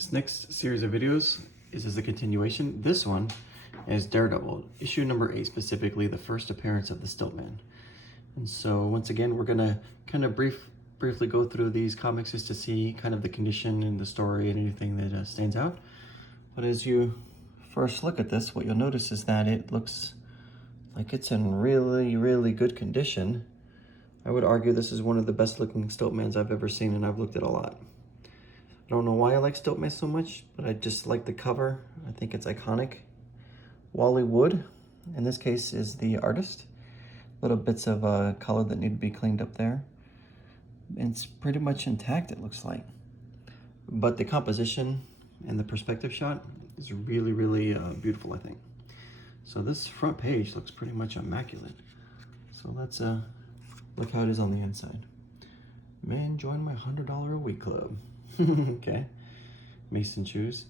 This next series of videos is as a continuation. This one is Daredevil, issue number 8, specifically the first appearance of the Stiltman. And so once again, we're gonna kind of briefly go through these comics just to see kind of the condition and the story and anything that stands out. But as you first look at this, what you'll notice is that it looks like it's in really good condition. I would argue this is one of the best looking Stiltmans I've ever seen, and I've looked at a lot. I don't know why I like Stiltman so much, but I just like the cover. I think it's iconic. Wally Wood, in this case, is the artist. Little bits of color that need to be cleaned up there. It's pretty much intact, it looks like. But the composition and the perspective shot is really beautiful, I think. So this front page looks pretty much immaculate. So let's look how it is on the inside. Man, join my $100 a week club. Okay, Mason shoes.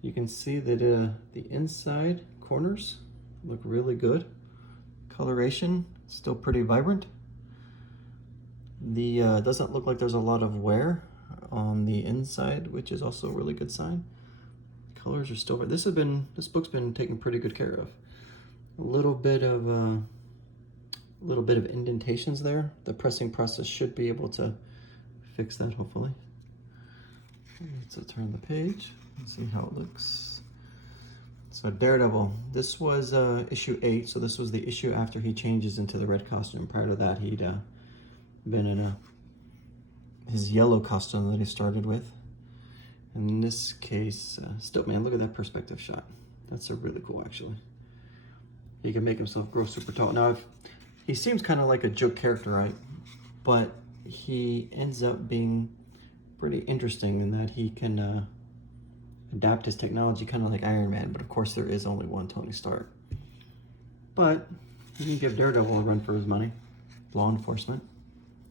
You can see that the inside corners look really good. Coloration still pretty vibrant. The doesn't look like there's a lot of wear on the inside, which is also a really good sign. Colors are still. This book's been taken pretty good care of. A little bit of indentations there. The pressing process should be able to fix that, hopefully. So turn the page and see how it looks. So Daredevil, this was issue 8, so this was the issue after he changes into the red costume. Prior to that, he'd been in his yellow costume that he started with. And in this case, Stiltman, look at that perspective shot. That's really cool, actually. He can make himself grow super tall. Now, he seems kind of like a joke character, right? But he ends up being pretty interesting in that he can adapt his technology kind of like Iron Man, but of course there is only one Tony Stark. But you can give Daredevil a run for his money. Law enforcement,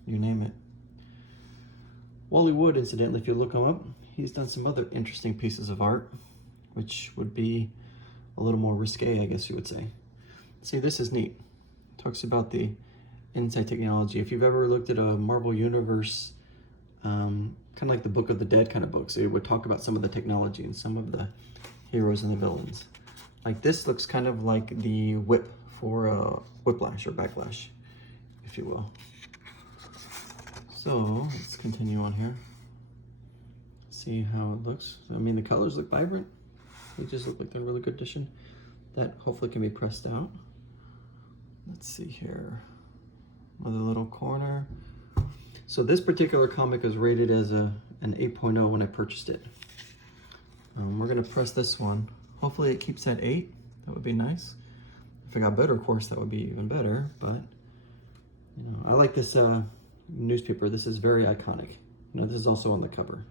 you name it. Wally Wood, incidentally, if you look him up, he's done some other interesting pieces of art, which would be a little more risque, I guess you would say. See, this is neat. It talks about the inside technology. If you've ever looked at a Marvel Universe kind of like the Book of the Dead kind of books, it would talk about some of the technology and some of the heroes and the villains. Like this looks kind of like the whip for Whiplash or Backlash, if you will. So let's continue on here. See how it looks. I mean, the colors look vibrant. They just look like they're in really good condition. That hopefully can be pressed out. Let's see here. Another little corner. So this particular comic is rated as an 8.0 when I purchased it. We're gonna press this one. Hopefully it keeps at 8. That would be nice. If it got better, of course, that would be even better. But you know, I like this newspaper. This is very iconic. You know, this is also on the cover,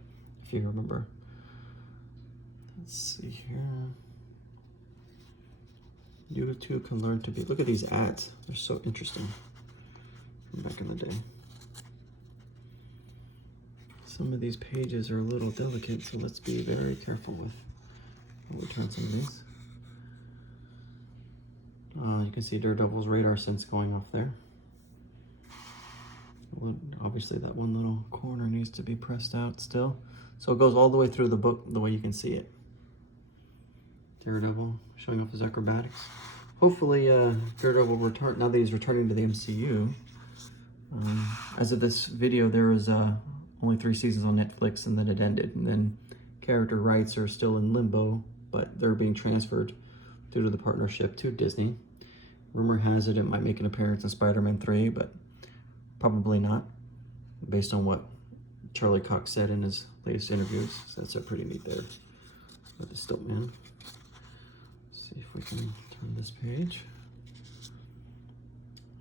if you remember. Let's see here. You too can learn to be. Look at these ads. They're so interesting. From back in the day. Some of these pages are a little delicate, so let's be very careful with how we turn some of these. You can see Daredevil's radar sense going off there. Obviously that one little corner needs to be pressed out still. So it goes all the way through the book the way you can see it. Daredevil showing off his acrobatics. Hopefully Daredevil will return, now that he's returning to the MCU. As of this video, there is only 3 seasons on Netflix, and then it ended. And then character rights are still in limbo, but they're being transferred due to the partnership to Disney. Rumor has it might make an appearance in Spider-Man 3, but probably not, based on what Charlie Cox said in his latest interviews. So that's pretty neat there with the Stiltman. See if we can turn this page.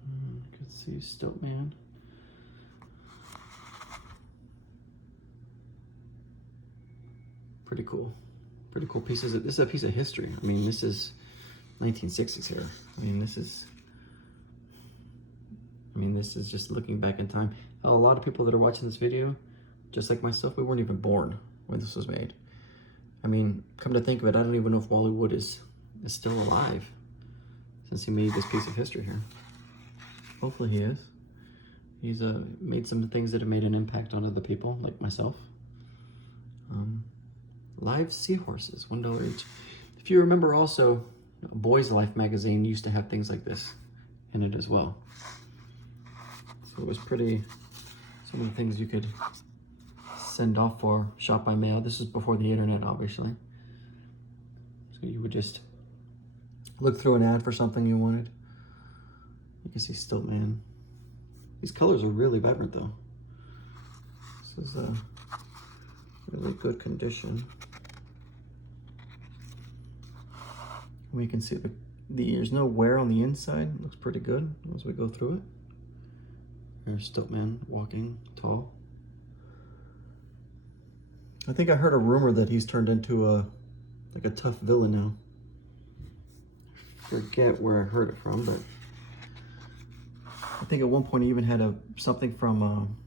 You can see Stiltman. Pretty cool pieces. This is a piece of history. I mean, this is 1960s here. I mean, this is just looking back in time. A lot of people that are watching this video, just like myself, we weren't even born when this was made. I mean, come to think of it, I don't even know if Wally Wood is still alive since he made this piece of history here. Hopefully he is. He's made some things that have made an impact on other people, like myself. Live seahorses, $1 each. If you remember also, Boys Life magazine used to have things like this in it as well. So it was pretty, some of the things you could send off for shop by mail. This is before the internet, obviously. So you would just look through an ad for something you wanted. You can see Stiltman. These colors are really vibrant though. This is a really good condition. We can see there's no wear on the inside. It looks pretty good as we go through it. There's Stiltman walking tall. I think I heard a rumor that he's turned into like a tough villain now. Forget where I heard it from, but I think at one point he even had something from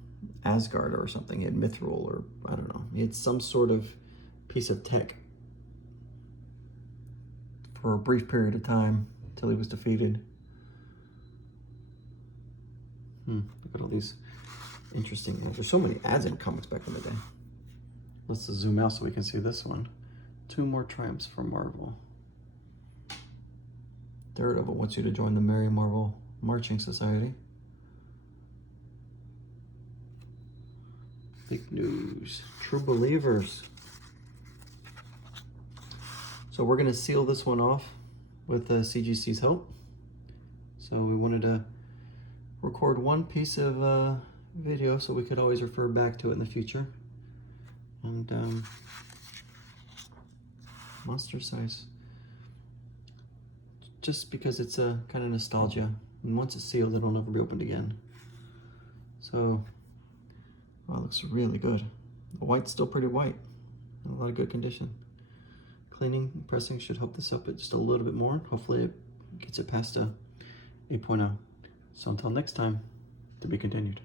Asgard or something. He had Mithril, or I don't know. He had some sort of piece of tech for a brief period of time until he was defeated. Look at all these interesting ones. There's so many ads in comics back in the day. Let's just zoom out so we can see this one. 2 more triumphs for Marvel. Daredevil wants you to join the Merry Marvel Marching Society. Big news. True Believers. So we're going to seal this one off with CGC's help. So we wanted to record one piece of video so we could always refer back to it in the future. And monster size. Just because it's a kind of nostalgia. And once it's sealed, it'll never be opened again. So, wow, it looks really good. The white's still pretty white. In a lot of good condition. Cleaning, pressing should help this up just a little bit more. Hopefully it gets it past a 8.0. So until next time, to be continued.